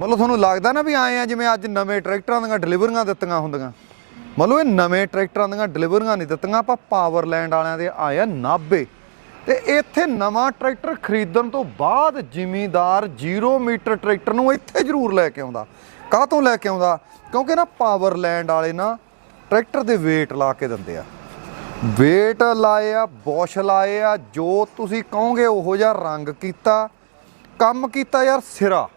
ਮਤਲਬ ਤੁਹਾਨੂੰ ਲੱਗਦਾ ਨਾ ਵੀ ਆਏ ਆ ਜਿਵੇਂ ਅੱਜ ਨਵੇਂ ਟਰੈਕਟਰਾਂ ਦੀਆਂ ਡਿਲੀਵਰੀਆਂ ਦਿੱਤੀਆਂ ਹੁੰਦੀਆਂ। ਮਤਲਬ ਇਹ ਨਵੇਂ ਟਰੈਕਟਰਾਂ ਦੀਆਂ ਡਿਲੀਵਰੀਆਂ ਨਹੀਂ ਦਿੱਤੀਆਂ, ਆਪਾਂ ਪਾਵਰਲੈਂਡ ਵਾਲਿਆਂ ਦੇ ਆਏ ਆ 90 ਤੇ ਇੱਥੇ ਨਵਾਂ ਟਰੈਕਟਰ ਖਰੀਦਣ ਤੋਂ ਬਾਅਦ ਜ਼ਿਮੀਦਾਰ 0 ਮੀਟਰ ਟਰੈਕਟਰ ਨੂੰ ਇੱਥੇ ਜ਼ਰੂਰ ਲੈ ਕੇ ਆਉਂਦਾ। ਕਾਹ ਤੋਂ ਲੈ ਕੇ ਆਉਂਦਾ? ਕਿਉਂਕਿ ਨਾ ਪਾਵਰਲੈਂਡ ਵਾਲੇ ਨਾ ਟਰੈਕਟਰ ਦੇ weight ਲਾ ਕੇ ਦਿੰਦੇ ਆ। ਵੇਟ ਲਾਏ ਆ, ਬੋਸ਼ ਲਾਏ ਆ, ਜੋ ਤੁਸੀਂ ਕਹੋਗੇ ਉਹੋ ਜਿਹਾ ਰੰਗ ਕੀਤਾ। ਕੰਮ ਕੀਤਾ ਯਾਰ ਸਿਰਾ।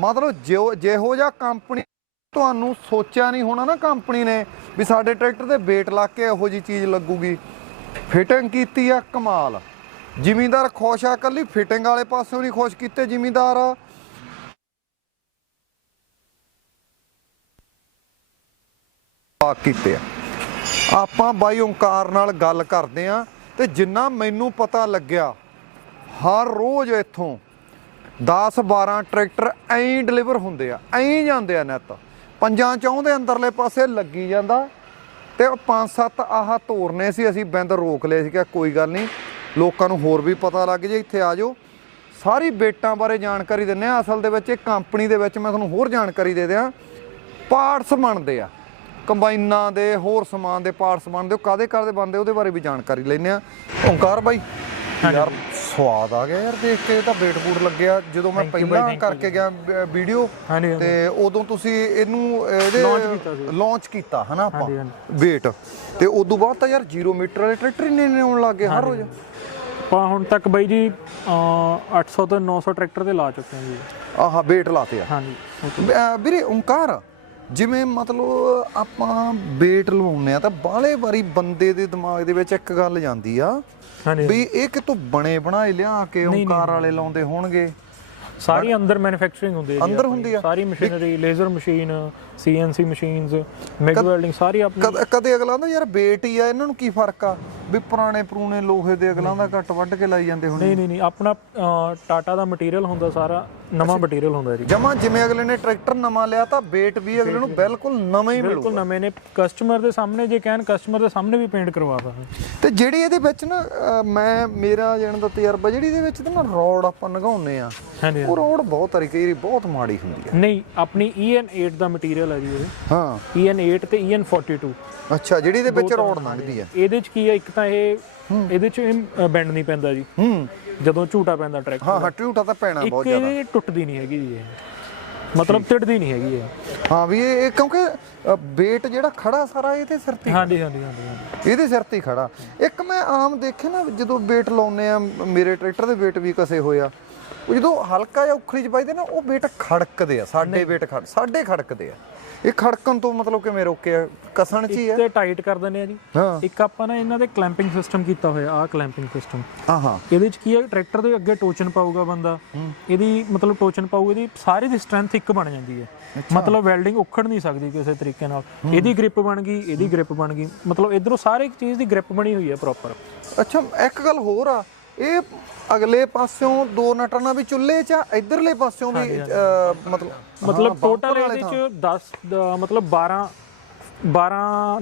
ਮਤਲਬ ਜਿਉ ਜਿਹੋ ਜਿਹਾ ਕੰਪਨੀ ਤੁਹਾਨੂੰ ਸੋਚਿਆ ਨਹੀਂ ਹੋਣਾ ਨਾ ਕੰਪਨੀ ਨੇ ਵੀ ਸਾਡੇ ਟਰੈਕਟਰ ਤੇ ਵੇਟ ਲਾ ਕੇ ਇਹੋ ਜੀ ਚੀਜ਼ ਲੱਗੂਗੀ। ਫਿਟਿੰਗ ਕੀਤੀ ਆ ਕਮਾਲ। ਜ਼ਿਮੀਂਦਾਰ ਖੁਸ਼ ਆ ਕੱਲੀ ਫਿਟਿੰਗ ਵਾਲੇ ਪਾਸਿਓਂ ਨਹੀਂ ਖੁਸ਼ ਕੀਤੇ ਜ਼ਿਮੀਂਦਾਰ। ਆ ਕੀਤੇ ਆ। ਆਪਾਂ ਬਾਈ ਓਂਕਾਰ ਨਾਲ ਗੱਲ ਕਰਦੇ ਆ ਤੇ ਜਿੰਨਾ ਮੈਨੂੰ ਪਤਾ ਲੱਗਿਆ, ਹਰ ਰੋਜ਼ ਇੱਥੋਂ 10 12 ਟਰੈਕਟਰ ਐਂ ਡਿਲੀਵਰ ਹੁੰਦੇ ਆ, ਐਂ ਜਾਂਦੇ ਆ ਨੈਤ ਪੰਜਾਂ ਚੌਂ ਦੇ ਅੰਦਰਲੇ ਪਾਸੇ ਲੱਗੀ ਜਾਂਦਾ ਤੇ ਪੰਜ ਸੱਤ ਆਹ ਤੋਰਨੇ ਸੀ, ਅਸੀਂ ਬਿੰਦ ਰੋਕ ਲਏ ਸੀਗਾ, ਕੋਈ ਗੱਲ ਨਹੀਂ। ਲੋਕਾਂ ਨੂੰ ਹੋਰ ਵੀ ਪਤਾ ਲੱਗ ਜੇ, ਇੱਥੇ ਆ ਜਾਓ। ਸਾਰੀ ਬੇਟਾਂ ਬਾਰੇ ਜਾਣਕਾਰੀ ਦਿੰਨੇ ਆ ਅਸਲ ਦੇ ਵਿੱਚ ਇਹ ਕੰਪਨੀ ਦੇ ਵਿੱਚ ਮੈਂ ਤੁਹਾਨੂੰ ਹੋਰ ਜਾਣਕਾਰੀ ਦੇ ਦਿਆਂ। ਪਾਰਟਸ ਬਣਦੇ ਆ, ਕੰਬਾਈਨਾਂ ਦੇ, ਹੋਰ ਸਮਾਨ ਦੇ, ਪਾਰਟਸ ਬਣਦੇ, ਉਹ ਕਾਦੇ ਕਾਦੇ ਬਣਦੇ, ਉਹਦੇ ਬਾਰੇ ਵੀ ਜਾਣਕਾਰੀ ਲੈਨੇ ਆ ਓਂਕਾਰ ਬਾਈ। ਯਾਰ ਸਵਾਦ ਆ ਗਿਆ ਯਾਰ ਦੇਖ ਕੇ ਇਹ ਤਾਂ ਵੇਟ ਬੂਟ ਲੱਗਿਆ। ਜਦੋਂ ਮੈਂ Thank you ਬਾਈ, ਪਹਿਲਾਂ thank you ਕਰਕੇ ਗਿਆ ਵੀਡੀਓ ਹਾਂਜੀ ਹਾਂਜੀ। ਤੇ ਉਦੋਂ ਤੁਸੀਂ ਇਹਨੂੰ ਇਹਦੇ Launch ਕੀਤਾ ਸੀ। ਲਾਂਚ ਕੀਤਾ ਹਨਾ ਆਪਾਂ? ਹਾਂਜੀ, ਵੇਟ ਤੇ ਉਦੋਂ ਬਾਅਦ ਤਾਂ ਯਾਰ 0 ਮੀਟਰ ਵਾਲੇ ਟਰੈਕਟਰ ਹੀ ਨੇ ਆਉਣ ਲੱਗ ਗਏ ਹਰ ਰੋਜ਼। ਆਪਾਂ ਹੁਣ ਤੱਕ ਬਾਈ ਜੀ ਅਹ, 800 ਤੋਂ 900 ਟਰੈਕਟਰ ਤੇ ਲਾ ਚੁੱਕੇ ਹਾਂ ਜੀ। ਆਹ ਵੇਟ ਲਾਤੇ ਆ। ਹਾਂਜੀ ਅਹ ਵੀਰੇ ਓਂਕਾਰ ਜਿਵੇਂ ਮਤਲਬ ਆਪਾਂ ਵੇਟ ਲਵਾਉਂਦੇ ਆ ਤਾਂ ਬਾਹਲੇ ਵਾਰੀ ਬੰਦੇ ਦੇ ਦਿਮਾਗ ਦੇ ਵਿੱਚ ਇੱਕ ਗੱਲ ਜਾਂਦੀ ਆ ਹਾਂਜੀ ਵੀ ਇਹ ਕਿਤੋਂ ਬਣੇ ਬਣਾਏ ਲਿਆ ਕੇ ਨਹੀਂ, ਓਂਕਾਰ ਵਾਲੇ ਲਾਉਂਦੇ ਹੋਣਗੇ ਸਾਰੀ ਅੰਦਰ ਮੈਨੂਫੈਕਚਰਿੰਗ ਹੁੰਦੀ ਹੈ ਜੀ ਅੰਦਰ ਆਪਣੀ। ਹੁੰਦੀ ਆ? ਸਾਰੀ machinery laser machine CNC machines MAG welding ਸਾਰੀ ਆਪਣੀ। ਕਦ- ਅਗਲਾ ਦਾ ਯਾਰ ਵੇਟ ਹੀ ਆ ਇਹਨਾਂ ਨੂੰ ਕੀ ਫ਼ਰਕ ਆ? ਵੀ ਪੁਰਾਣੇ ਪਰੂਣੇ ਲੋਹੇ ਦੇ ਅਗਲਾਂ ਦਾ ਘੱਟ ਵੱਢ ਕੇ ਲਾਈ ਜਾਂਦੇ ਹੋਣੇ। ਨਹੀਂ ਨਹੀਂ ਨਹੀਂ ਆਪਣਾ ਟਾਟਾ ਦਾ ਮਟੀਰੀਅਲ ਹੁੰਦਾ ਸਾਰਾ ਨਵਾਂ ਮਟੀਰੀਅਲ ਹੁੰਦਾ ਜੀ। ਜਮਾ ਜਿਵੇਂ ਅਗਲੇ ਨੇ ਟਰੈਕਟਰ ਨਵਾਂ ਲਿਆ ਤਾਂ ਵੇਟ ਵੀ ਅਗਲੇ ਨੂੰ ਬਿਲਕੁਲ ਨਵਾਂ ਹੀ ਬਿਲਕੁਲ ਨਵੇਂ ਨੇ। ਕਸਟਮਰ ਦੇ ਸਾਹਮਣੇ ਜੇ ਕਹਿਣ ਕਸਟਮਰ ਦੇ ਸਾਹਮਣੇ ਵੀ ਪੇਂਟ ਕਰਵਾ ਦਾਂਗੇ। ਤੇ ਜਿਹੜੀ ਇਹਦੇ ਵਿੱਚ ਨਾ ਮੈਂ ਮੇਰਾ ਜਾਣ ਦਾ ਤਜਰਬਾ ਜਿਹੜੀ ਇਹਦੇ ਵਿੱਚ ਤਾਂ ਨਾ ਰੋਡ ਆਪਾਂ ਨਗਾਉਨੇ ਆ ਉਹ ਰੋਡ ਬਹੁਤ ਤਰੀ ਕਈ ਵਾਰੀ ਬਹੁਤ ਮਾੜੀ ਹੁੰਦੀ ਆ। ਨਹੀਂ ਆਪਣੀ EN8 ਦਾ ਮਟੀਰੀਅਲ ਹੈ ਜੀ ਇਹ ਹਾਂ। EN8 ਤੇ EN42 ਅੱਛਾ ਜਿਹੜੀ ਇਹਦੇ ਵਿੱਚ ਰੋਡ ਲੰਘਦੀ ਆ ਇਹਦੇ ਚ ਕੀ ਹੈ ਇੱਕ ਤਾਂ ਇਹ ਇਹਦੇ ਚ ਬੈਂਡ ਨਹੀਂ ਪੈਂਦਾ ਜੀ। ਹੂੰ। ਜਦੋਂ ਝੂਟਾ ਪੈਂਦਾ ਟਰੈਕਟਰ ਹਾਂ ਹਾਂ ਟਿਊਟਾ ਤਾਂ ਪੈਣਾ ਬਹੁਤ ਜ਼ਿਆਦਾ। ਇਹ ਟੁੱਟਦੀ ਨਹੀਂ ਹੈਗੀ ਜੀ ਇਹ। ਮਤਲਬ ਟਿੜਦੀ ਨਹੀਂ ਹੈਗੀ ਇਹ। ਹਾਂ ਵੀ ਇਹ ਕਿਉਂਕਿ ਵੇਟ ਜਿਹੜਾ ਖੜਾ ਸਾਰਾ ਇਹਦੇ ਸਿਰ ਤੇ ਹੀ ਹਾਂਜੀ ਹਾਂਜੀ ਹਾਂਜੀ। ਇਹਦੇ ਸਿਰ ਤੇ ਹੀ ਖੜਾ। ਇੱਕ ਮੈਂ ਆਮ ਦੇਖਿਆ ਨਾ ਜਦੋਂ ਵੇਟ ਲਾਉਨੇ ਆ ਮੇਰੇ ਟਰੈਕਟਰ ਦੇ ਵੇਟ ਵੀ ਕਸੇ ਹੋਏ ਆ। ਉਹ ਜਦੋਂ ਹਲਕਾ ਜਿਹਾ ਉਖਲੀ ਚ ਵੱਜਦੇ ਨਾ ਉਹ ਵੇਟ ਖੜਕਦੇ ਆ ਸਾਡੇ ਵੇਟ ਖੜ ਸਾਡੇ ਖੜਕਦੇ ਆ। ਇਹ ਖੜਕਣ ਤੋਂ ਮਤਲਬ ਕਿਵੇਂ ਰੋਕਿਆ ਕਸਣ ਚ ਹੀ ਆ। ਤੇ ਟਾਈਟ ਕਰ ਦਿੰਦੇ ਆ ਜੀ। ਹਾਂ। ਇੱਕ ਆਪਾਂ ਨਾ ਇਹਨਾਂ ਦੇ ਕਲੈਂਪਿੰਗ ਸਿਸਟਮ ਕੀਤਾ ਹੋਇਆ ਆਹ ਕਲੈਂਪਿੰਗ ਸਿਸਟਮ ਆਹਾਂ ਇਹਦੇ ਚ ਕੀ ਹੈ ਟਰੈਕਟਰ ਦੇ ਅੱਗੇ ਟੋਚਨ ਪਾਊਗਾ ਬੰਦਾ। ਇਹਦੀ ਮਤਲਬ ਟੋਚਨ ਪਾਊ ਇਹਦੀ ਸਾਰੀ ਦੀ ਸਟਰੈਂਥ ਇੱਕ ਬਣ ਜਾਂਦੀ ਹੈ। ਮਤਲਬ ਵੈਲਡਿੰਗ ਉਖੜ ਨਹੀਂ ਸਕਦੀ ਕਿਸੇ ਤਰੀਕੇ ਨਾਲ। ਇਹਦੀ ਗ੍ਰਿਪ ਬਣ ਗਈ ਇਹਦੀ ਗ੍ਰਿਪ ਬਣ ਗਈ। ਮਤਲਬ ਇਧਰੋਂ ਸਾਰੇ ਇੱਕ ਚੀਜ਼ ਦੀ ਗ੍ਰਿਪ ਬਣੀ ਹੋਈ ਹੈ ਪ੍ਰੋਪਰ ਅੱਛਾ ਇੱਕ ਗੱਲ ਹੋਰ ਆ। ਇਹ ਅਗਲੇ ਪਾਸਿਓਂ ਦੋ ਨਟਾਂ ਨਾਲ ਵੀ ਚੁੱਲ੍ਹੇ ਚ ਆ, ਇਧਰਲੇ ਪਾਸਿਓਂ ਵੀ ਅਹ, ਮਤਲਬ ਮਤਲਬ ਟੋਟਲ ਇਹਦੇ ਚ 10 ਦ- ਮਤਲਬ 12 12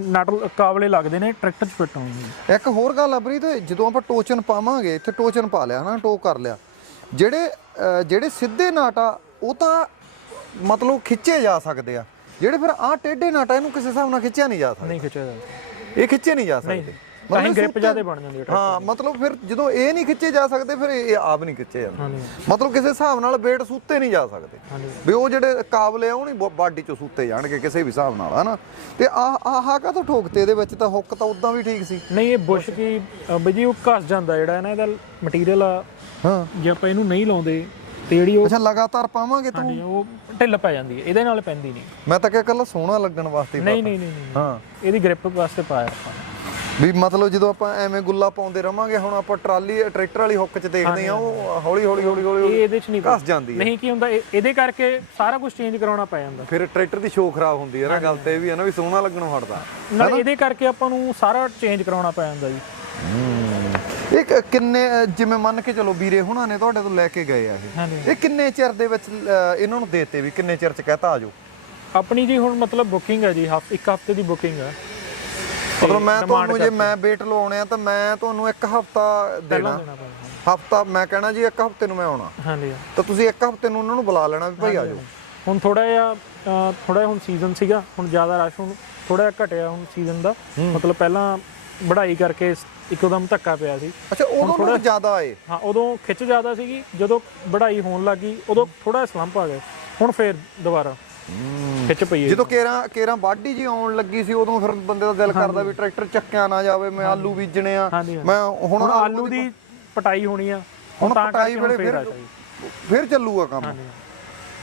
ਨਟ ਕਾਬਲੇ ਲੱਗਦੇ ਨੇ ਟਰੈਕਟਰ ਚ ਫਿੱਟ ਹੋਣ ਨੂੰ ਇੱਕ ਹੋਰ ਗੱਲ ਆ ਬਰੀਤ ਜਦੋਂ ਆਪਾਂ ਟੋਚਨ ਪਾਵਾਂਗੇ ਇੱਥੇ ਟੋਚਨ ਪਾ ਲਿਆ ਹਨਾ ਟੋ ਕਰ ਲਿਆ। ਜਿਹੜੇ ਅਹ, ਜਿਹੜੇ ਸਿੱਧੇ ਨਾਟ ਆ ਉਹ ਤਾਂ ਮਤਲਬ ਖਿੱਚੇ ਜਾ ਸਕਦੇ ਆ। ਜਿਹੜੇ ਫਿਰ ਆਹ ਟੇਢੇ ਨਾਟ ਆ ਇਹਨੂੰ ਕਿਸੇ ਹਿਸਾਬ ਨਾਲ ਖਿੱਚਿਆ ਨਹੀਂ ਜਾ ਸਕਦਾ। ਨਹੀਂ ਖਿੱਚਿਆ ਜਾਂਦਾ ਇਹ ਖਿੱਚੇ ਨਹੀਂ ਜਾ ਸਕਦੇ। ਤਾਂ ਹੀ ਗ੍ਰਿਪ ਜਿਆਦੇ ਬਣ ਜਾਂਦੀ ਹੈ ਹਾਂ ਮਤਲਬ ਫਿਰ ਜਦੋਂ ਇਹ ਨਹੀਂ ਖਿੱਚੇ ਜਾ ਸਕਦੇ ਫਿਰ ਇਹ ਆਪ ਨਹੀਂ ਖਿੱਚੇ ਜਾਂਦੇ। ਮਤਲਬ ਕਿਸੇ ਹਿਸਾਬ ਨਾਲ ਵੇਟ ਸੂਤੇ ਨਹੀਂ ਜਾ ਸਕਦੇ। ਵੀ ਉਹ ਜਿਹੜੇ ਕਾਬਲੇ ਆ ਉਹ ਨਹੀਂ ਬਾਡੀ ਚੋਂ ਸੂਤੇ ਜਾਣਗੇ ਕਿਸੇ ਵੀ ਹਿਸਾਬ ਨਾਲ ਹਨਾ? ਤੇ ਆਹ ਆਹ ਕਾ ਤੋਂ ਠੋਕਤੇ? ਇਹਦੇ ਵਿੱਚ ਤਾਂ ਹੁੱਕ ਤਾਂ ਉਦਾਂ ਵੀ ਠੀਕ ਸੀ। ਨਹੀਂ ਇਹ ਬੁਸ਼ ਕੀ ਅ, ਬਈ ਜੀ ਉਹ ਘਸ ਜਾਂਦਾ ਜਿਹੜਾ ਨਾ ਇਹਦਾ ਮਟੀਰੀਅਲ ਆ। ਹਾਂ। ਜੇ ਆਪਾਂ ਇਹਨੂੰ ਨਹੀਂ ਲਾਉਂਦੇ ਤੇ ਜਿਹੜੀ ਉਹ ਅੱਛਾ ਲਗਾਤਾਰ ਪਾਵਾਂਗੇ ਤੂੰ? ਹਾਂਜੀ ਉਹ ਢਿੱਲ ਪੈ ਜਾਂਦੀ ਹੈ। ਇਹਦੇ ਨਾਲ ਪੈਂਦੀ ਨਹੀਂ। ਮੈਂ ਤਾਂ ਕਿਹਾ ਕੱਲਾ ਸੋਹਣਾ ਲੱਗਣ ਵਾਸਤੇ ਨਹੀਂ ਨਹੀਂ ਨਹੀਂ ਹਾਂ। ਇਹਦੀ ਗ੍ਰਿਪ ਵਾਸਤੇ ਪਾਇਆ ਆਪਾਂ। ਵੀ ਮਤਲਬ ਜਦੋਂ ਆਪਾਂ ਐਵੇਂ ਗੁੱਲਾ ਪਾਉਂਦੇ ਰਵਾਂਗੇ ਹੁਣ ਆਪਾਂ ਟਰਾਲੀ ਟਰੈਕਟਰ ਵਾਲੀ ਹੁੱਕ 'ਚ ਦੇਖਦੇ ਆ ਉਹ ਹੌਲੀ ਹੌਲੀ ਹੌਲੀ ਹੌਲੀ ਇਹ ਇਹਦੇ ਚ ਨਹੀਂ ਘਸ ਜਾਂਦੀ ਹੈ। ਨਹੀਂ ਕੀ ਹੁੰਦਾ ਇਹ- ਇਹਦੇ ਕਰਕੇ ਸਾਰਾ ਕੁਝ ਚੇਂਜ ਕਰਾਉਣਾ ਪੈ ਜਾਂਦਾ। ਫਿਰ ਟਰੈਕਟਰ ਦੀ ਸ਼ੋਅ ਖਰਾਬ ਹੁੰਦੀ ਹੈ ਨਾ ਗੱਲ ਤੇ ਵੀ ਹੈ ਨਾ ਵੀ ਸੋਹਣਾ ਲੱਗਣੋਂ ਹਟਦਾ। ਨਾਲ ਇਹਦੇ ਕਰਕੇ ਆਪਾਂ ਨੂੰ ਸਾਰਾ ਚੇਂਜ ਕਰਾਉਣਾ ਪੈ ਜਾਂਦਾ ਜੀ। ਇਹ ਕਿੰਨੇ ਜਿਵੇਂ ਮੰਨ ਕੇ ਚਲੋ ਵੀਰੇ ਹੁਣਾਂ ਨੇ ਤੁਹਾਡੇ ਤੋਂ ਲੈ ਕੇ ਗਏ ਆ ਇਹ। ਕਿੰਨੇ ਚਿਰ ਦੇ ਵਿੱਚ ਇਹਨਾਂ ਨੂੰ ਦੇਤੇ ਵੀ ਕਿੰਨੇ ਚਿਰ 'ਚ ਕਹਤਾ ਆਜੋ? ਆਪਣੀ ਜੀ ਹੁਣ ਮਤਲਬ ਬੁਕਿੰਗ ਹੈ ਜੀ ਹਫ ਇੱਕ ਹਫ਼ਤੇ ਦੀ ਬੁਕਿੰਗ ਹੈ। ਮਤਲਬ ਮੈਂ ਤੁਹਾਨੂੰ ਜੇ ਮੈਂ ਵੇਟ ਲਵਾਉਣੇ ਆ ਤਾਂ ਮੈਂ ਤੁਹਾਨੂੰ ਇੱਕ ਹਫਤਾ ਦੇਣਾ। ਹਫਤਾ ਮੈਂ ਕਹਿਣਾ ਜੀ ਇੱਕ ਹਫ਼ਤੇ ਨੂੰ ਮੈਂ ਆਉਣਾ। ਹਾਂਜੀ। ਤਾਂ ਤੁਸੀਂ ਇੱਕ ਹਫ਼ਤੇ ਨੂੰ ਉਹਨਾਂ ਨੂੰ ਬੁਲਾ ਲੈਣਾ ਵੀ ਭਾਈ ਆਜੋ ਹੁਣ ਥੋੜਾ ਜਿਹਾ ਥੋੜਾ ਹੁਣ ਸੀਜ਼ਨ ਸੀਗਾ ਹੁਣ ਜ਼ਿਆਦਾ ਰਸ਼ ਹੁਣ ਥੋੜਾ ਜਿਹਾ ਘਟਿਆ ਹੁਣ ਸੀਜ਼ਨ ਦਾ। ਮਤਲਬ ਪਹਿਲਾਂ ਵਢਾਈ ਕਰਕੇ ਇੱਕਦਮ ਧੱਕਾ ਪਿਆ ਸੀ। ਅੱਛਾ ਉਦੋਂ ਲੋਕ ਜ਼ਿਆਦਾ ਆਏ। ਹਾਂ ਉਦੋਂ ਖਿੱਚ ਜ਼ਿਆਦਾ ਸੀਗੀ ਜਦੋਂ ਵਢਾਈ ਹੋਣ ਲੱਗੀ ਉਦੋਂ ਥੋੜਾ ਸਲੰਪ ਆ ਗਿਆ। ਹੁਣ ਫੇਰ ਦੁਬਾਰਾ। ਖਿੱਚ ਪਈ ਜਦੋਂ ਕੇਰਾਂ ਕੇਰਾਂ ਵਾਢੀ ਜੀ ਆਉਣ ਲੱਗੀ ਸੀ ਉਦੋਂ ਫਿਰ ਬੰਦੇ ਦਾ ਦਿਲ ਕਰਦਾ ਵੀ ਟਰੈਕਟਰ ਚੱਕਿਆ ਨਾ ਜਾਵੇ ਮੈਂ ਆਲੂ ਬੀਜਣੇ ਆ। ਮੈਂ ਹੁਣ ਆਲੂ ਦੀ ਪਟਾਈ ਹੋਣੀ ਆ। ਹੁਣ ਪਟਾਈ ਵੇਲੇ ਫਿਰ ਫੇਰ ਚੱਲੂਗਾ ਕੰਮ।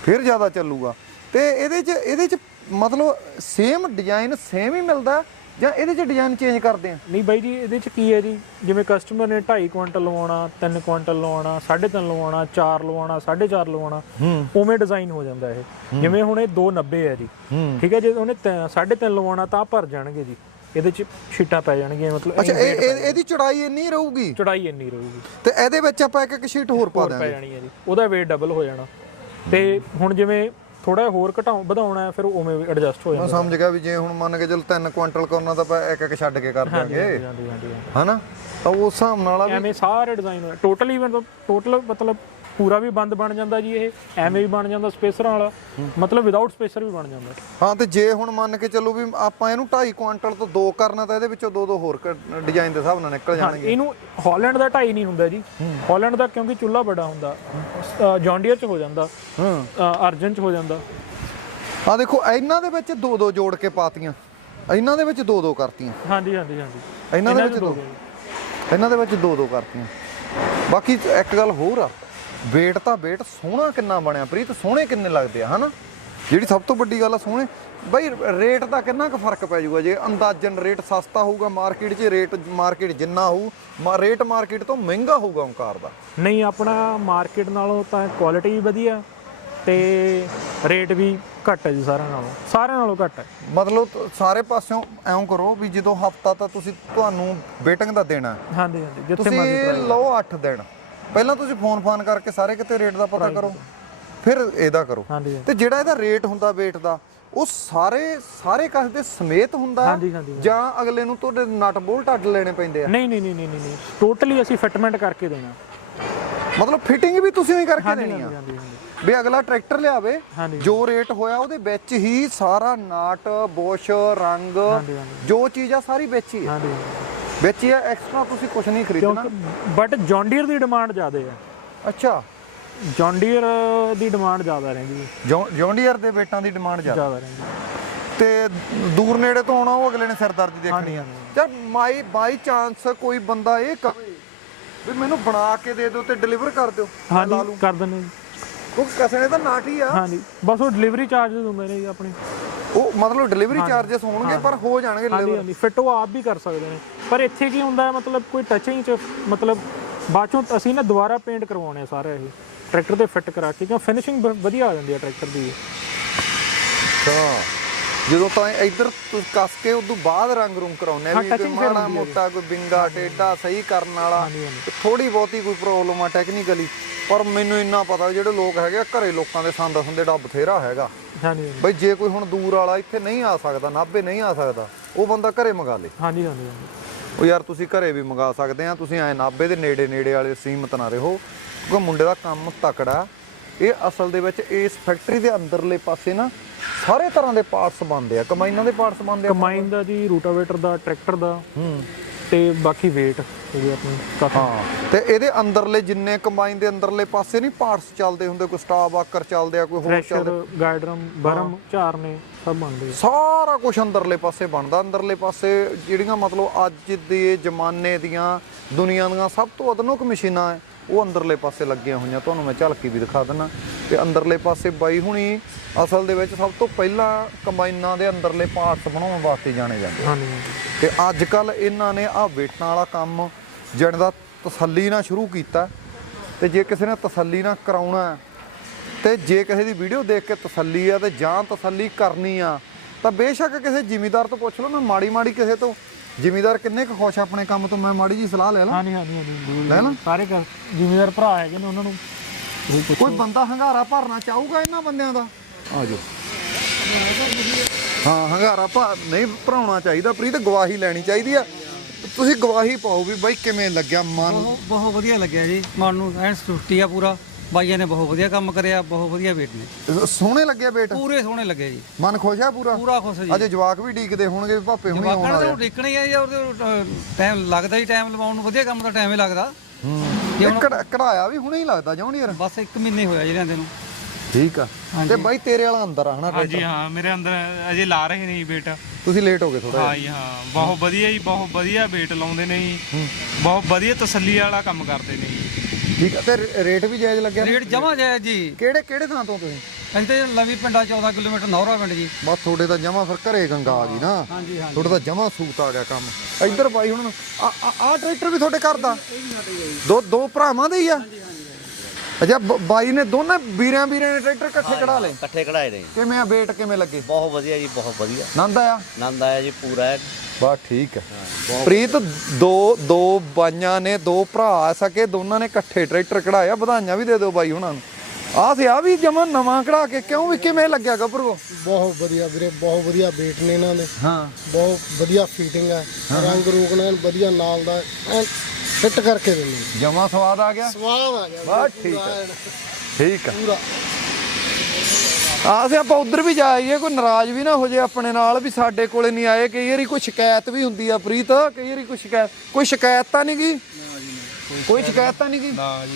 ਫਿਰ ਜ਼ਿਆਦਾ ਚੱਲੂਗਾ। ਤੇ ਇਹਦੇ 'ਚ ਇਹਦੇ 'ਚ ਮਤਲਬ ਸੇਮ ਡਿਜ਼ਾਈਨ ਸੇਮ ਹੀ ਮਿਲਦਾ। ਜਾਂ ਇਹਦੇ 'ਚ ਡਿਜ਼ਾਈਨ ਚੇਂਜ ਕਰਦੇ ਆ? ਨਹੀਂ ਬਾਈ ਜੀ ਇਹਦੇ ਚ ਕੀ ਹੈ ਜੀ? ਜਿਵੇਂ ਕਸਟਮਰ ਨੇ 2.5 ਕੁਇੰਟਲ ਲਵਾਉਣਾ 3 ਕੁਇੰਟਲ ਲਵਾਉਣਾ 3.5 ਲਵਾਉਣਾ 4 ਲਵਾਉਣਾ 4.5 ਲਵਾਉਣਾ ਉਵੇਂ ਡਿਜ਼ਾਈਨ ਹੋ ਜਾਂਦਾ ਇਹ। ਜਿਵੇਂ ਹੁਣ ਇਹ 290 ਹੈ ਜੀ। ਠੀਕ ਹੈ ਜੇ ਉਹਨੇ 3.5 ਲਵਾਉਣਾ ਤਾਂ ਭਰ ਜਾਣਗੇ ਜੀ। ਇਹਦੇ ਚ ਸ਼ੀਟਾਂ ਪੈ ਜਾਣਗੀਆਂ ਮਤਲਬ ਅੱਛਾ ਇਹ ਇਹ- ਇਹਦੀ ਚੌੜਾਈ ਇੰਨੀ ਰਹੂਗੀ? ਚੜਾਈ ਇੰਨੀ ਰਹੂਗੀ। ਤੇ ਇਹਦੇ ਵਿੱਚ ਆਪਾਂ ਇੱਕ ਇੱਕ ਸ਼ੀਟ ਹੋਰ ਪਾ ਹੋਰ ਪੈ ਦਾਂਗੇ ਜਾਣੀ ਹੈ ਜੀ। ਉਹਦਾ weight ਡਬਲ ਹੋ ਜਾਣਾ। ਤੇ ਹੁਣ ਜਿਵੇਂ ਥੋੜਾ ਹੋਰ ਘਟਾਉ ਵਧਾਉਣਾ ਹੈ ਫਿਰ ਉਵੇਂ ਵੀ ਐਡਜਸਟ ਹੋ ਮੈਂ ਜਾਂਦਾ। ਸਮਝ ਗਿਆ ਵੀ ਜੇ ਹੁਣ ਮੰਨ ਕੇ ਚਲ 3 ਕੁਇੰਟਲ ਕਰਨਾ ਤਾਂ ਆਪਾਂ ਇੱਕ ਇੱਕ ਛੱਡ ਕੇ ਕਰ ਦਾਂਗੇ ਹਾਂਜੀ ਹਾਂਜੀ ਹਨਾ? ਤਾਂ ਉਸ ਹਿਸਾਬ ਨਾਲ ਆ ਵੀ ਐਵੇਂ ਸਾਰੇ ਡਿਜ਼ਾਈਨ ਟੋਟਲੀ ਮਤਲਬ ਟੋਟਲ ਮਤਲਬ ਪੂਰਾ ਵੀ ਬੰਦ ਬਣ ਜਾਂਦਾ ਜੀ ਇਹ ਐਵੇਂ ਵੀ ਬਣ ਜਾਂਦਾ ਸਪੇਸਰਾਂ ਵਾਲਾ। ਮਤਲਬ ਵਿਦਆਊਟ ਸਪੇਸਰ ਵੀ ਬਣ ਜਾਂਦਾ। ਹਾਂ ਤੇ ਜੇ ਹੁਣ ਮੰਨ ਕੇ ਚੱਲੋ ਵੀ ਆਪਾਂ ਇਹਨੂੰ 2.5 ਕੁਇੰਟਲ ਤੋਂ ਦੋ ਕਰਨਾ ਤਾਂ ਇਹਦੇ ਵਿੱਚੋਂ ਦੋ ਦੋ ਹੋਰ ਡਿਜ਼ਾਈਨ ਦੇ ਹਿਸਾਬ ਨਾਲ ਨਿਕਲ ਜਾਣਗੇ। ਇਹਨੂੰ ਹਾਲੈਂਡ ਦਾ ਢਾਈ ਨਹੀਂ ਹੁੰਦਾ ਜੀ। ਹਾਲੈਂਡ ਦਾ ਕਿਉਂਕਿ ਚੁੱਲਾ ਬੜਾ ਹੁੰਦਾ। ਜੌਂਡੀਅਰ ਚ ਹੋ ਜਾਂਦਾ। ਅਰਜਨ ਚ ਹੋ ਜਾਂਦਾ। ਆ ਦੇਖੋ ਇਹਨਾਂ ਦੇ ਵਿੱਚ ਦੋ ਦੋ ਜੋੜ ਕੇ ਪਾਤੀਆਂ। ਇਹਨਾਂ ਦੇ ਵਿੱਚ ਦੋ ਦੋ ਕਰਤੀਆਂ। ਹਾਂਜੀ ਹਾਂਜੀ ਹਾਂਜੀ। ਇਹਨਾਂ ਦੇ ਵਿੱਚ ਦੋ। ਇਹਨਾਂ ਦੇ ਵਿੱਚ ਦੋ ਦੋ ਕਰਤੀਆਂ। ਬਾਕੀ ਇੱਕ ਗੱਲ ਹੋਰ ਆ। Weight ਤਾਂ weight ਸੋਹਣਾ ਕਿੰਨਾ ਬਣਿਆ ਪ੍ਰੀਤ ਸੋਹਣੇ ਕਿੰਨੇ ਲੱਗਦੇ ਆ ਹਨਾ? ਜਿਹੜੀ ਸਭ ਤੋਂ ਵੱਡੀ ਗੱਲ ਆ ਸੋਹਣੇ। ਬਈ ਰੇਟ ਦਾ ਕਿੰਨਾ ਕੁ ਫ਼ਰਕ ਪੈ ਜਾਊਗਾ? ਜੇ ਅੰਦਾਜ਼ਨ ਰੇਟ ਸਸਤਾ ਹੋਊਗਾ ਮਾਰਕੀਟ 'ਚ ਰੇਟ ਮਾਰਕੀਟ ਜਿੰਨਾ ਹੋਊ ਰੇਟ ਮਾਰਕੀਟ ਤੋਂ ਮਹਿੰਗਾ ਹੋਊਗਾ ਓਂਕਾਰ ਦਾ। ਨਹੀਂ ਆਪਣਾ ਮਾਰਕੀਟ ਨਾਲੋਂ ਤਾਂ ਕੁਆਲਿਟੀ ਵੀ ਵਧੀਆ ਤੇ ਰੇਟ ਵੀ ਘੱਟ ਹੈ ਜੀ ਸਾਰਿਆਂ ਨਾਲੋਂ। ਸਾਰਿਆਂ ਨਾਲੋਂ ਘੱਟ ਹੈ। ਮਤਲਬ ਸਾਰੇ ਪਾਸਿਓਂ ਐਂ ਕਰੋ ਵੀ ਜਦੋਂ ਹਫਤਾ ਤਾਂ ਤੁਸੀਂ ਤੁਹਾਨੂੰ ਵੇਟਿੰਗ ਦਾ ਦੇਣਾ। ਹਾਂਜੀ ਹਾਂਜੀ ਜਿੱਥੇ ਮਰਜ਼ੀ ਲਓ 8 ਦਿਨ। ਪਹਿਲਾਂ ਤੁਸੀਂ ਫੋਨ ਫਾਨ ਕਰਕੇ ਸਾਰੇ ਕਿਤੇ ਰੇਟ ਦਾ ਪਤਾ ਕਰੋ ਫਿਰ ਇਹਦਾ ਕਰੋ ਹਾਂਜੀ ਤੇ ਜਿਹੜਾ ਇਹਦਾ ਰੇਟ ਹੁੰਦਾ weight ਦਾ ਉਹ ਸਾਰੇ ਸਾਰੇ ਕਸ ਦੇ ਸਮੇਤ ਹੁੰਦਾ ਹੈ? ਹਾਂਜੀ, ਹਾਂਜੀ। ਜਾਂ ਅਗਲੇ ਨੂੰ ਤੁਹਾਡੇ ਨਟ ਬੋਲਟ ਅੱਡ ਲੈਣੇ ਪੈਂਦੇ ਆ ਨਹੀਂ ਨਹੀਂ ਨਹੀਂ ਨਹੀਂ ਨਹੀਂ ਟੋਟਲੀ ਅਸੀਂ ਫਿਟਮੈਂਟ ਕਰਕੇ ਦੇਣਾ ਮਤਲਬ ਫਿਟਿੰਗ ਵੀ ਤੁਸੀਂ ਹੀ ਕਰਕੇ ਦੇਣੀ ਆ। ਵੀ ਅਗਲਾ ਟਰੈਕਟਰ ਲਿਆਵੇ। ਜੋ ਰੇਟ ਹੋਇਆ ਉਹਦੇ ਵਿੱਚ ਹੀ ਸਾਰਾ ਨਾਟ ਬੁਸ਼ ਰੰਗ। ਜੋ ਚੀਜ਼ ਆ ਸਾਰੀ ਵਿੱਚ ਹੀ ਹਾਂਜੀ ਵਿੱਚ ਹੀ ਆ ਐਕਸਟਰਾ ਤੁਸੀਂ ਕੁਝ ਨਹੀਂ ਖਰੀਦਣਾ। ਬਟ ਜੌਂਡੀਅਰ ਦੀ ਡਿਮਾਂਡ ਜ਼ਿਆਦਾ ਹੈ ਅੱਛਾ। ਜੌਂਡੀਅਰ ਦੀ ਡਿਮਾਂਡ ਜ਼ਿਆਦਾ ਰਹਿੰਦੀ ਹੈ ਜੌਂਡੀਅਰ ਦੇ ਵੇਟਾਂ ਦੀ ਡਿਮਾਂਡ ਜ਼ਿਆਦਾ। ਜ਼ਿਆਦਾ ਰਹਿੰਦੀ ਹੈ ਤੇ ਦੂਰ ਨੇੜੇ ਤੋਂ ਆਉਣਾ ਉਹ ਅਗਲੇ ਨੇ ਸਿਰਦਰਦੀ ਦੇਖਣੀ ਆ। ਜਾਂ ਮਾਈ ਬਾਈ ਚਾਂਸ ਕੋਈ ਬੰਦਾ ਇਹ ਕਹੇ ਵੀ ਮੈਨੂੰ ਬਣਾ ਕੇ ਦੇ ਦਿਓ ਤੇ ਡਿਲੀਵਰ ਕਰ ਦਿਓ। ਲਾ ਲੂੰ ਕਰ ਦਿੰਦੇ ਉਹ ਕਸਣੇ ਤਾਂ ਨਾਟੀ ਆ। ਹਾਂਜੀ। ਬਸ ਉਹ ਡਿਲੀਵਰੀ ਚਾਰजेस ਹੁੰਦੇ ਨੇ ਆਪਣੇ। ਉਹ ਮਤਲਬ ਡਿਲੀਵਰੀ ਚਾਰजेस ਹੋਣਗੇ ਪਰ ਹੋ ਜਾਣਗੇ ਹਾਂਜੀ ਹਾਂਜੀ। ਫਿੱਟ ਉਹ ਆਪ ਵੀ ਕਰ ਸਕਦੇ ਨੇ। ਪਰ ਇੱਥੇ ਕੀ ਹੁੰਦਾ ਮਤਲਬ ਕੋਈ ਟਚਿੰਗ ਚ ਮਤਲਬ ਬਾਅਦੋਂ ਅਸੀਂ ਨਾ ਦੁਬਾਰਾ ਪੇਂਟ ਕਰਵਾਉਣੇ ਸਾਰੇ ਇਹ। ਟਰੈਕਟਰ ਤੇ ਫਿੱਟ ਕਰਾ ਕੇ ਕਿਉਂਕਿ ਫਿਨਿਸ਼ਿੰਗ ਵਧੀਆ ਆ ਜਾਂਦੀ ਹੈ ਟਰੈਕਟਰ ਦੀ। ਅੱਛਾ। ਜਦੋਂ ਤਾਂ ਇੱਧਰ ਕੱਸ ਕੇ ਉਦੋਂ ਬਾਅਦ ਰੰਗ ਰੂਮ ਕਰਾਉਨੇ ਵੀ ਮਾੜਾ ਮੋਟਾ ਕੋਈ ਬਿੰਗਾ ਟੇਡਾ ਸਹੀ ਕਰਨ ਵਾਲਾ ਥੋੜੀ ਬਹੁਤੀ ਕੋਈ ਪ੍ਰੋਬਲਮ ਆ ਟੈਕਨੀਕਲੀ ਪਰ ਮੈਨੂੰ ਇੰਨਾ ਪਤਾ ਜਿਹੜੇ ਲੋਕ ਹੈਗੇ ਆ, ਘਰੇ ਲੋਕਾਂ ਦੇ ਸੰਦ ਸੰਦੇ ਦਾ ਬਥੇਰਾ ਹੈਗਾ। ਹਾਂਜੀ ਹਾਂਜੀ। ਬਈ ਜੇ ਕੋਈ ਹੁਣ ਦੂਰ ਵਾਲਾ ਇੱਥੇ ਨਹੀਂ ਆ ਸਕਦਾ ਨਾਭੇ ਨਹੀਂ ਆ ਸਕਦਾ ਉਹ ਬੰਦਾ ਘਰੇ ਮੰਗਾ ਲੇ। ਹਾਂਜੀ ਹਾਂਜੀ ਹਾਂਜੀ। ਉਹ ਯਾਰ ਤੁਸੀਂ ਘਰੇ ਵੀ ਮੰਗਾ ਸਕਦੇ ਆ ਤੁਸੀਂ ਐ ਨਾਭੇ ਦੇ ਨੇੜੇ ਨੇੜੇ ਵਾਲੇ ਸੀਮਤ ਨਾ ਰਹੋ। ਕਿਉਂਕਿ ਮੁੰਡੇ ਦਾ ਕੰਮ ਤਕੜਾ ਇਹ ਅਸਲ ਦੇ ਵਿੱਚ ਇਸ ਫੈਕਟਰੀ ਦੇ ਅੰਦਰਲੇ ਪਾਸੇ ਨਾ ਸਾਰੇ ਤਰ੍ਹਾਂ ਦੇ ਪਾਰਟਸ ਬਣਦੇ ਆ। ਕਮਾਈਨਾਂ ਦੇ ਪਾਰਟਸ ਬਣਦੇ ਆ। ਕੰਬਾਈਨ ਦਾ ਜੀ ਰੂਟਾਵੇਟਰ ਦਾ ਟਰੈਕਟਰ ਦਾ। ਹੂੰ। ਤੇ ਬਾਕੀ weight ਇਹਦੀ ਆਪਣੀ ਕਾਫੀ ਹਾਂ। ਤੇ ਇਹਦੇ ਅੰਦਰਲੇ ਜਿੰਨੇ ਕੰਬਾਈਨ ਦੇ ਅੰਦਰਲੇ ਪਾਸੇ ਨਹੀਂ ਪਾਰਟਸ ਚੱਲਦੇ ਹੁੰਦੇ ਕੋਈ ਸਟਾਪ ਵਾਕਰ ਚੱਲਦੇ ਆ ਕੋਈ ਹੋਰ ਪ੍ਰੈਸ਼ਰ ਚੱਲਦੇ ਗਾਈਡਰਮ ਬਰਮ ਝਾਰਨੇ ਸਭ ਬਣਦੇ ਆ। ਸਾਰਾ ਕੁਝ ਅੰਦਰਲੇ ਪਾਸੇ ਬਣਦਾ। ਅੰਦਰਲੇ ਪਾਸੇ ਜਿਹੜੀਆਂ ਮਤਲਬ ਅੱਜ ਦੇ ਜ਼ਮਾਨੇ ਦੀਆਂ ਦੁਨੀਆ ਦੀਆਂ ਸਭ ਤੋਂ ਆਧੁਨਿਕ ਮਸ਼ੀਨਾਂ ਹੈ ਉਹ ਅੰਦਰਲੇ ਪਾਸੇ ਲੱਗੀਆਂ ਹੋਈਆਂ ਤੁਹਾਨੂੰ ਮੈਂ ਝਲਕੀ ਵੀ ਦਿਖਾ ਦਿੰਦਾ। ਤੇ ਅੰਦਰਲੇ ਪਾਸੇ ਬਾਈ ਹੁਣੀ ਅਸਲ ਦੇ ਵਿੱਚ ਸਭ ਤੋਂ ਪਹਿਲਾਂ ਕੰਬਾਈਨਾਂ ਦੇ ਅੰਦਰਲੇ ਪਾਰਟਸ ਬਣਾਉਣ ਵਾਸਤੇ ਜਾਣੇ ਜਾਂਦੇ ਆ। ਹਾਂਜੀ ਤੇ ਅੱਜ ਕੱਲ ਇਹਨਾਂ ਨੇ ਆਹ ਵੇਟਾਂ ਵਾਲਾ ਕੰਮ ਜਿਹੜਾ ਦਾ ਤਸੱਲੀ ਨਾਲ ਸ਼ੁਰੂ ਕੀਤਾ। ਤੇ ਜੇ ਕਿਸੇ ਨੇ ਤਸੱਲੀ ਨਾਲ ਕਰਾਉਣਾ ਤੇ ਜੇ ਕਿਸੇ ਦੀ ਵੀਡੀਓ ਦੇਖ ਕੇ ਤਸੱਲੀ ਆ ਤੇ ਜਾਂ ਤਸੱਲੀ ਕਰਨੀ ਆ ਤਾਂ ਬੇਸ਼ੱਕ ਕਿਸੇ ਜ਼ਿਮੀਦਾਰ ਤੋਂ ਪੁੱਛ ਲਓ ਨਾ ਮਾੜੀ ਮਾੜੀ ਕਿਸੇ ਤੋਂ ਜ਼ਿਮੀਦਾਰ ਕਿੰਨੇ ਕੁ ਖੁਸ਼ ਆ ਆਪਣੇ ਕੰਮ ਤੋਂ? ਮੈਂ ਮਾੜੀ ਜੀ ਸਲਾਹ ਲੈ ਲਾਂ। ਹਾਂਜੀ ਹਾਂਜੀ ਹਾਂਜੀ ਜ਼ਰੂਰ ਲੈ ਲਾ। ਸਾਰੇ ਘਰ ਜ਼ਿਮੀਦਾਰ ਭਰਾ ਹੈਗੇ ਨੇ ਉਹਨਾਂ ਨੂੰ। ਜ਼ਰੂਰ ਪੁੱਛੋ। ਕੋਈ ਬੰਦਾ ਹੰਗਾਰਾ ਭਰਨਾ ਚਾਹੂਗਾ ਇਹਨਾਂ ਬੰਦਿਆਂ ਦਾ? ਆ ਜਾਓ ਹਾਂ ਹੰਗਾਰਾ ਭਰ ਨਹੀਂ ਭਰਾਉਣਾ ਚਾਹੀਦਾ। ਪ੍ਰੀਤ ਗਵਾਹੀ ਲੈਣੀ ਚਾਹੀਦੀ ਆ। ਤੁਸੀਂ ਗਵਾਹੀ ਪਾਓ ਵੀ ਬਾਈ ਕਿਵੇਂ ਲੱਗਿਆ ਮਨ? ਬਹੁਤ ਬਹੁਤ ਵਧੀਆ ਲੱਗਿਆ ਜੀ। ਮਨ ਨੂੰ ਐਨ ਸੁਸਤੀ ਆ ਪੂਰਾ। ਬਾਈਆਂ ਨੇ ਬਹੁਤ ਵਧੀਆ ਕੰਮ ਕਰਿਆ ਬਹੁਤ ਵਧੀਆ ਵੇਟ ਨੇ। ਸੋਹਣੇ ਲੱਗੇ ਬੇਟ ਪੂਰੇ ਸੋਹਣੇ ਲੱਗੇ ਜੀ। ਮਨ ਖੁਸ਼ ਆ ਪੂਰਾ? ਪੂਰਾ ਖੁਸ਼ ਜੀ। ਅਜੇ ਜਵਾਕ ਵੀ ਡੀਕਦੇ ਹੋਣਗੇ ਵੀ ਭਾਪੇ ਹੁਣੀ ਆਉਣ ਵਾਲੇ ਤਾਂ ਡਿੱਕਣਾ ਹੀ ਆ ਜੀ ਉਹਦੇ ਟਾਈਮ ਲੱਗਦਾ ਹੀ ਟਾਈਮ ਲਵਾਉਣ ਨੂੰ ਵਧੀਆ ਕੰਮ ਦਾ ਟਾਈਮ ਹੀ ਲੱਗਦਾ। ਹੂੰ। ਕਢਾਇਆ ਵੀ ਹੁਣੇ ਹੀ ਲੱਗਦਾ ਜੌਨ ਯਾਰ? ਬਸ 1 ਮਹੀਨੇ ਹੋਇਆ ਜੀ ਲਿਆਂਦੇ ਨੂੰ। ਠੀਕ ਆ। ਤੇ ਬਾਈ ਤੇਰੇ ਵਾਲਾ ਅੰਦਰ ਆ ਹਨਾ ਹਾਂਜੀ ਹਾਂ ਮੇਰੇ ਅੰਦਰ ਅਜੇ ਲਾ ਰਹੇ ਨਹੀਂ ਵੇਟ ਤੁਸੀਂ ਲੇਟ ਹੋ ਗਏ ਥੋੜਾ ਹਾਂ ਜੀ ਹਾਂ ਬਹੁਤ ਵਧੀਆ ਜੀ ਬਹੁਤ ਵਧੀਆ ਵੇਟ ਲਾਉਂਦੇ ਨੇ ਜੀ। ਬਹੁਤ ਵਧੀਆ ਤਸੱਲੀ ਵਾਲਾ ਕੰਮ ਕਰਦੇ ਨੇ ਜੀ। ਠੀਕ ਆ। ਤੇ ਰੇ- ਰੇਟ ਵੀ ਜਾਇਜ਼ ਲੱਗਿਆ? ਰੇਟ ਜਮਾ ਜਾਇਆ ਜੀ। ਕਿਹੜੇ ਕਿਹੜੇ ਥਾਂ ਤੋਂ ਤੁਸੀਂ? ਕਹਿੰਦੇ ਲਵੀ ਪਿੰਡਾ 14 ਕਿਲੋਮੀਟਰ ਨੌਰਾ ਪਿੰਡ ਜੀ। ਬਸ ਤੁਹਾਡੇ ਤਾਂ ਜਮਾ ਫਿਰ ਘਰੇ ਗੰਗਾ ਆ ਗਈ ਨਾ। ਹਾਂਜੀ ਹਾਂ ਤੁਹਾਡੇ ਤਾਂ ਜਮਾ ਸੂਤ ਆ ਗਿਆ ਕੰਮ। ਇੱਧਰ ਬਾਈ ਹੁਣ ਆ ਆ- ਆ ਟਰੈਕਟਰ ਵੀ ਤੁਹਾਡੇ ਘਰ ਦਾ? ਦੋ ਦੋ ਭਰਾਵਾਂ ਦੇ ਹੀ ਆ? ਅੱਛਾ ਬ- ਬਾਈ ਨੇ ਦੋਨੇ ਵੀਰਾਂ ਵੀਰਾਂ ਨੇ ਟਰੈਕਟਰ ਇਕੱਠੇ ਕਢਾ ਲਏ? ਇਕੱਠੇ ਕਢਾਏ ਨੇ ਕਿਵੇਂ ਆ ਵੇਟ ਕਿਵੇਂ ਲੱਗੇ? ਬਹੁਤ ਵਧੀਆ ਜੀ ਬਹੁਤ ਵਧੀਆ। ਆਨੰਦ ਆਇਆ? ਆਨੰਦ ਆਇਆ ਜੀ ਪੂਰਾ ਐਨ। ਬਸ ਠੀਕ ਹੈ। ਪ੍ਰੀਤ ਦੋ ਦੋ ਬਾਈਆਂ ਨੇ ਦੋ ਭਰਾ ਆ ਸਕੇ ਦੋਨਾਂ ਨੇ ਇਕੱਠੇ ਟਰੈਕਟਰ ਕਢਾਇਆ ਵਧਾਈਆਂ ਵੀ ਦੇ ਦਿਓ ਬਾਈ ਉਹਨਾਂ ਨੂੰ। ਆਹ ਤੇ ਆ ਵੀ ਜਮਾ ਨਵਾਂ ਕਢਾ ਕੇ ਕਿਉਂ ਵੀ ਕਿਵੇਂ ਲੱਗਿਆ ਗੱਭਰੂ? ਬਹੁਤ ਵਧੀਆ ਵੀਰੇ ਬਹੁਤ ਵਧੀਆ ਵੇਟ ਨੇ ਇਹਨਾਂ ਦੇ। ਹਾਂ। ਬਹੁਤ ਵਧੀਆ ਫੀਟਿੰਗ ਹੈ। ਰੰਗ ਰੂਪ ਨਾਲ ਵਧੀਆ ਨਾਲ ਦਾ ਫਿੱਟ ਕਰਕੇ ਦਿੰਦੇ ਜਮਾ ਸਵਾਦ ਆ ਗਿਆ? ਸਵਾਦ ਆ ਗਿਆ। ਬਸ ਠੀਕ ਹੈ ਠੀਕ ਆ। ਪੂਰਾ। ਆ ਤੇ ਆਪਾਂ ਉਧਰ ਵੀ ਜਾਈਏ ਕੋਈ ਨਾਰਾਜ਼ ਵੀ ਨਾ ਹੋ ਜੇ ਆਪਣੇ ਨਾਲ ਵੀ ਸਾਡੇ ਕੋਲੇ ਨਹੀਂ ਆਏ। ਕਈ ਵਾਰੀ ਕੋਈ ਸ਼ਿਕਾਇਤ ਵੀ ਹੁੰਦੀ ਆ ਪ੍ਰੀਤ ਕਈ ਵਾਰੀ ਕੋਈ ਸ਼ਿਕਾਇਤ ਕੋਈ ਸ਼ਿਕਾਇਤ ਤਾਂ ਨਹੀਂ ਗਈ? ਕੋਈ ਸ਼ਿਕਾਇਤ ਤਾਂ ਨਹੀਂ ਗਈ?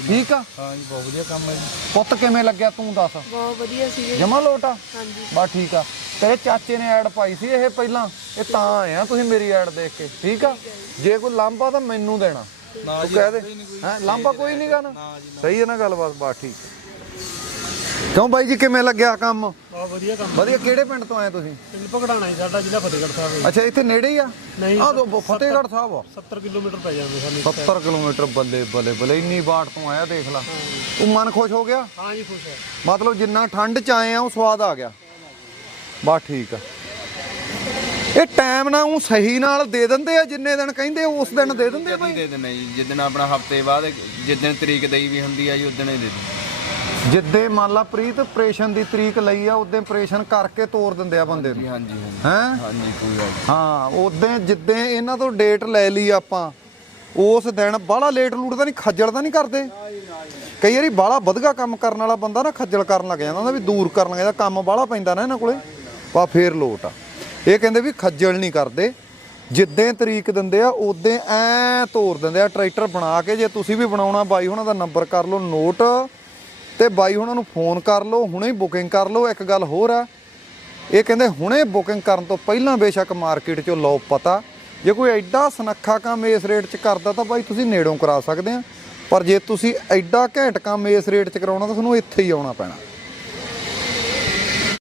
ਠੀਕ ਆ? ਹਾਂ ਜੀ ਬਹੁਤ ਵਧੀਆ ਕੰਮ ਹੈ ਜੀ। ਪੁੱਤ ਕਿਵੇਂ ਲੱਗਿਆ ਤੂੰ ਦੱਸ? ਬਹੁਤ ਵਧੀਆ ਸੀਗੇ ਜਮਾ ਲੋਟ ਆ? ਹਾਂਜੀ। ਬਸ ਠੀਕ ਆ। ਤੇਰੇ ਚਾਚੇ ਨੇ ਐਡ ਪਾਈ ਸੀ ਇਹ ਪਹਿਲਾਂ। ਇਹ ਤਾਂ ਆਏ ਆ ਤੁਸੀਂ ਮੇਰੀ ਐਡ ਦੇਖ ਕੇ। ਠੀਕ ਆ? ਜੇ ਕੋਈ ਲਾਂਬਾ ਤਾਂ ਮੈਨੂੰ ਦੇਣਾ। ਤੂੰ ਕਹਿ ਦੇ। ਹੈ ਲਾਂਬਾ ਕੋਈ ਨਹੀਂ ਗਾ ਨਾ। ਸਹੀ ਹੈ ਨਾ ਗੱਲਬਾਤ ਬਸ ਠੀਕ। ਹੈ। ਕਿਉਂ ਬਾਈ ਜੀ ਕਿਵੇਂ ਲੱਗਿਆ ਕੰਮ? ਬਹੁਤ ਵਧੀਆ ਕੰਮ। ਵਧੀਆ ਕਿਹੜੇ ਪਿੰਡ ਤੋਂ ਆਏ ਤੁਸੀਂ? ਪਿੰਡ ਭਗੜਾਣਾ ਹੈ ਸਾਡਾ ਜ਼ਿਲ੍ਹਾ ਫਤਿਹਗੜ੍ਹ ਸਾਹਿਬ ਅੱਛਾ ਇੱਥੇ ਨੇੜੇ ਹੀ ਆ? ਨਹੀਂ, ਆ ਦੋ ਫਤਿਹਗੜ੍ਹ ਸਾਹਿਬ ਆ। 70 ਕਿਲੋਮੀਟਰ ਪੈ ਜਾਂਦੇ ਸਾਨੂੰ 70 ਕਿਲੋਮੀਟਰ ਬੱਲੇ ਬੱਲੇ ਬੱਲੇ। ਇੰਨੀ ਬਾਟ ਤੋਂ ਆਇਆ ਦੇਖ ਲਾ। ਤੂੰ ਮਨ ਖੁਸ਼ ਹੋ ਗਿਆ? ਹਾਂ ਜੀ ਖੁਸ਼ ਹੈ ਮਤਲਬ ਜਿੰਨਾ ਠੰਡ ਚ ਆਏ ਆ ਉਹ ਸਵਾਦ ਆ ਗਿਆ। ਬਸ ਠੀਕ ਆ। ਇਹ ਟਾਈਮ ਨਾਲ ਉਹ ਸਹੀ ਨਾਲ ਦੇ ਦਿੰਦੇ ਆ ਜਿੰਨੇ ਦਿਨ ਕਹਿੰਦੇ ਉਸ ਦਿਨ ਦੇ ਦਿੰਦੇ ਆ ਦੇ ਦਿੰਦੇ ਜੀ ਜਿੱਦਣ ਆਪਣਾ ਹਫ਼ਤੇ ਬਾਅਦ ਜਿੱਦਣ ਤਰੀਕ ਦਈ ਵੀ ਹੁੰਦੀ ਆ ਜੀ ਉਦਣ ਹੀ ਦੇ ਦਿੰਦੇ ਜਿੱਦੇ ਮੰਨ ਲਾ ਪ੍ਰੀਤ ਆਪਰੇਸ਼ਨ ਦੀ ਤਰੀਕ ਲਈ ਆ ਉਦੋਂ ਆਪਰੇਸ਼ਨ ਕਰਕੇ ਤੋਰ ਦਿੰਦੇ ਆ ਬੰਦੇ ਨੂੰ। ਹਾਂਜੀ ਹਾਂਜੀ ਹੈਂ? ਹਾਂਜੀ ਕੋਈ ਗੱਲ ਨੀ। ਹਾਂ ਉਦੋਂ ਜਿੱਦੇ ਇਹਨਾਂ ਤੋਂ ਡੇਟ ਲੈ ਲਈ ਆਪਾਂ ਉਸ ਦਿਨ ਬਾਹਲਾ ਲੇਟ ਲੂਟ ਤਾਂ ਨਹੀਂ ਖੱਜਲ ਤਾਂ ਨਹੀਂ ਕਰਦੇ। ਕਈ ਵਾਰੀ ਬਾਹਲਾ ਵਧਗਾ ਕੰਮ ਕਰਨ ਵਾਲਾ ਬੰਦਾ ਨਾ ਖੱਜਲ ਕਰਨ ਲੱਗ ਜਾਂਦਾ ਹੁੰਦਾ ਵੀ ਦੂਰ ਕਰਨ ਲੱਗ ਜਾਂਦਾ ਕੰਮ ਬਾਹਲਾ ਪੈਂਦਾ ਨਾ ਇਹਨਾਂ ਕੋਲੇ ਵਾ ਫੇਰ ਲੋਟ ਆ। ਇਹ ਕਹਿੰਦੇ ਵੀ ਖੱਜਲ ਨਹੀਂ ਕਰਦੇ। ਜਿੱਦਾਂ ਤਰੀਕ ਦਿੰਦੇ ਆ, ਉਦੋਂ ਐ ਤੋਰ ਦਿੰਦੇ ਆ, ਟਰੈਕਟਰ ਬਣਾ ਕੇ ਜੇ ਤੁਸੀਂ ਵੀ ਬਣਾਉਣਾ, ਬਾਈ ਹੁਣਾਂ ਦਾ ਨੰਬਰ ਕਰ ਲਓ, ਨੋਟ ਤੇ ਬਾਈ ਹੁਣਾਂ ਨੂੰ ਫੋਨ ਕਰ ਲਓ, ਹੁਣੇ ਬੁਕਿੰਗ ਕਰ ਲਓ, ਇੱਕ ਗੱਲ ਹੋਰ ਆ, ਇਹ ਕਹਿੰਦੇ ਹੁਣੇ ਬੁਕਿੰਗ ਕਰਨ ਤੋਂ ਪਹਿਲਾਂ ਬੇਸ਼ੱਕ ਮਾਰਕੀਟ 'ਚੋਂ ਲਓ ਪਤਾ। ਜੇ ਕੋਈ ਐਡਾ ਸਨੱਖਾ ਕੰਮ ਇਸ ਰੇਟ 'ਚ ਕਰਦਾ ਤਾਂ ਬਾਈ ਤੁਸੀਂ ਨੇੜੋਂ ਕਰਾ ਸਕਦੇ ਆ, ਪਰ ਜੇ ਤੁਸੀਂ ਐਡਾ ਘੈਂਟ ਕੰਮ ਇਸ ਰੇਟ 'ਚ ਕਰਾਉਣਾ ਤਾਂ ਤੁਹਾਨੂੰ ਇੱਥੇ ਹੀ ਆਉਣਾ ਪੈਣਾ।